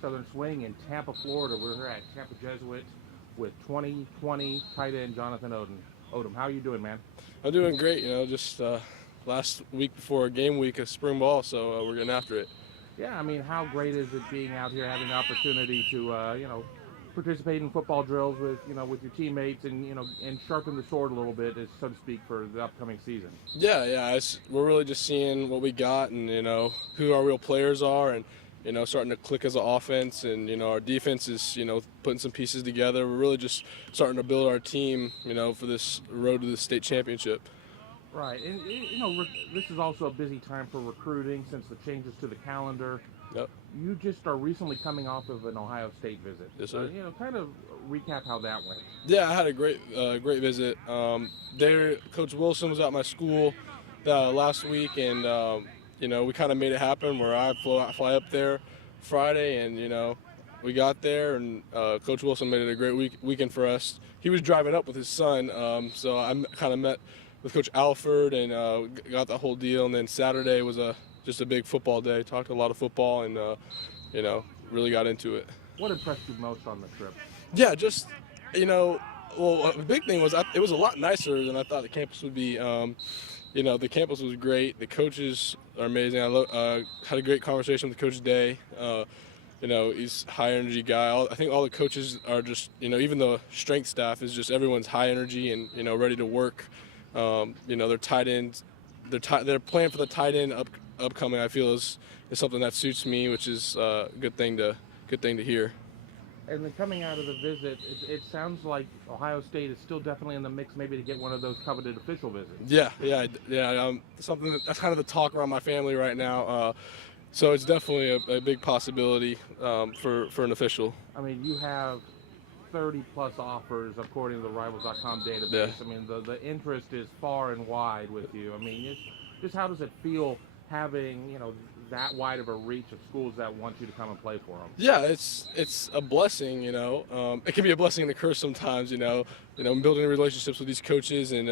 Southern Swing in Tampa, Florida. We're here at Tampa Jesuit with 2020 tight end Jonathan Odom. Odom, how are you doing, man? I'm doing great, just last week before game week of spring ball, so we're getting after it. Yeah, I mean, how great is it being out here having the opportunity to, participate in football drills with, with your teammates and, and sharpen the sword a little bit, so to speak, for the upcoming season? Yeah, we're really just seeing what we got and, who our real players are and, starting to click as an offense and, our defense is, putting some pieces together. We're really just starting to build our team, for this road to the state championship. Right, and this is also a busy time for recruiting since the changes to the calendar. Yep. You just are recently coming off of an Ohio State visit. Yes, sir. Kind of recap how that went. Yeah, I had a great visit. Coach Wilson was at my school last week, and we kind of made it happen. Where I fly up there Friday, and we got there, and Coach Wilson made it a great weekend for us. He was driving up with his son, so I kind of met with Coach Alford and got the whole deal. And then Saturday was just a big football day. Talked a lot of football and really got into it. What impressed you most on the trip? Yeah, just well, the big thing was it was a lot nicer than I thought the campus would be. The campus was great. The coaches are amazing. I had a great conversation with Coach Day. He's a high energy guy. I think all the coaches are just, even the strength staff is just everyone's high energy and ready to work. Their tight ends, they're playing for the tight end upcoming. I feel is something that suits me, which is a good thing to hear. And then coming out of the visit, it sounds like Ohio State is still definitely in the mix, maybe to get one of those coveted official visits. Yeah. Something that's kind of the talk around my family right now. So it's definitely a big possibility for an official. I mean, you have 30 plus offers according to the Rivals.com database. Yeah. I mean, the interest is far and wide with you. I mean, just how does it feel having that wide of a reach of schools that want you to come and play for them? Yeah, it's a blessing. It can be a blessing and a curse sometimes. Building relationships with these coaches and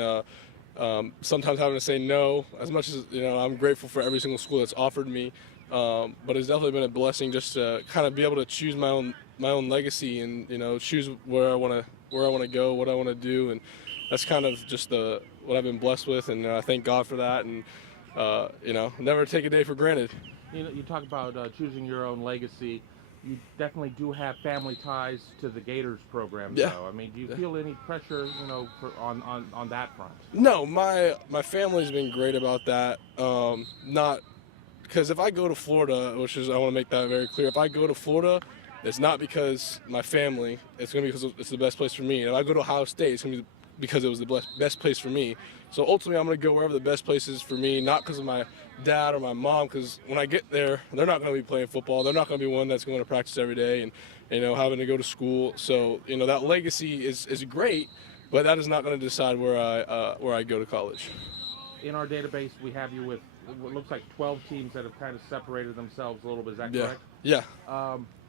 sometimes having to say no. As much as I'm grateful for every single school that's offered me, but it's definitely been a blessing just to kind of be able to choose my own legacy and choose where I want to go, what I want to do, and that's kind of just what I've been blessed with, and I thank God for that, and never take a day for granted. You talk about choosing your own legacy. You definitely do have family ties to the Gators program, Yeah. though. I mean, do you feel any pressure, on that front? No, my family's been great about that. Not because if I go to Florida, I want to make that very clear. If I go to Florida, it's not because my family. It's going to be because it's the best place for me. And if I go to Ohio State, it's going to be because it was the best place for me. So ultimately, I'm going to go wherever the best place is for me, not because of my dad or my mom, because when I get there, they're not going to be playing football. They're not going to be one that's going to practice every day and, having to go to school. So, that legacy is great, but that is not going to decide where I go to college. In our database, we have you with what looks like 12 teams that have kind of separated themselves a little bit. Is that correct? Yeah.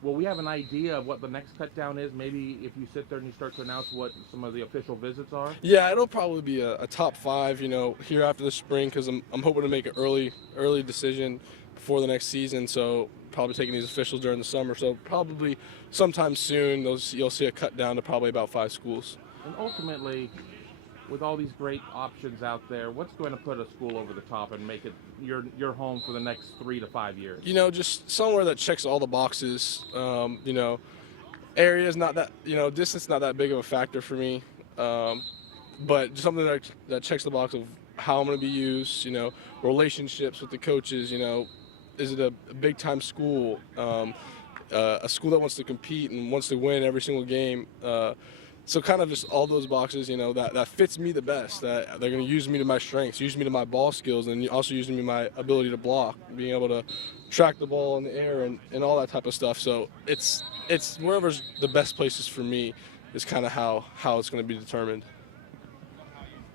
Well, we have an idea of what the next cut down is. Maybe if you sit there and you start to announce what some of the official visits are. Yeah, it'll probably be a top 5, here after the spring, because I'm hoping to make an early decision before the next season. So probably taking these officials during the summer. So probably sometime soon, you'll see a cut down to probably about 5 schools. And ultimately, with all these great options out there, what's going to put a school over the top and make it your home for the next 3 to 5 years? Just somewhere that checks all the boxes. Area is not that, distance not that big of a factor for me. But just something that checks the box of how I'm going to be used, relationships with the coaches, is it a big time school, a school that wants to compete and wants to win every single game. So kind of just all those boxes, that fits me the best, that they're going to use me to my strengths, use me to my ball skills, and also use me my ability to block, being able to track the ball in the air and all that type of stuff. So it's wherever's the best places for me is kind of how it's going to be determined.